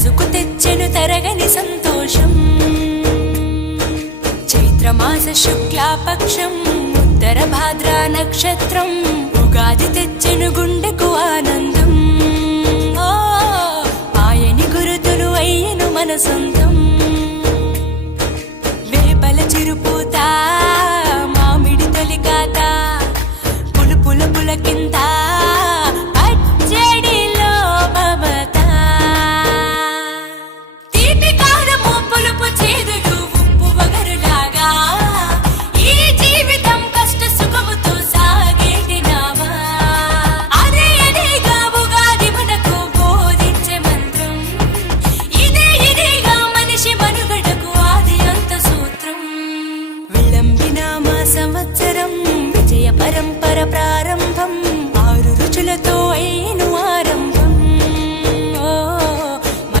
మనసుకు తెచ్చెను తరగని సంతోషం. చైత్రమాస శుక్లాపక్షం ఉత్తర భాద్ర నక్షత్రం ఉగాది తెచ్చెను గుండెకు ఆనందం. ఆయని గురుతులు అయ్యను మన సొంతం.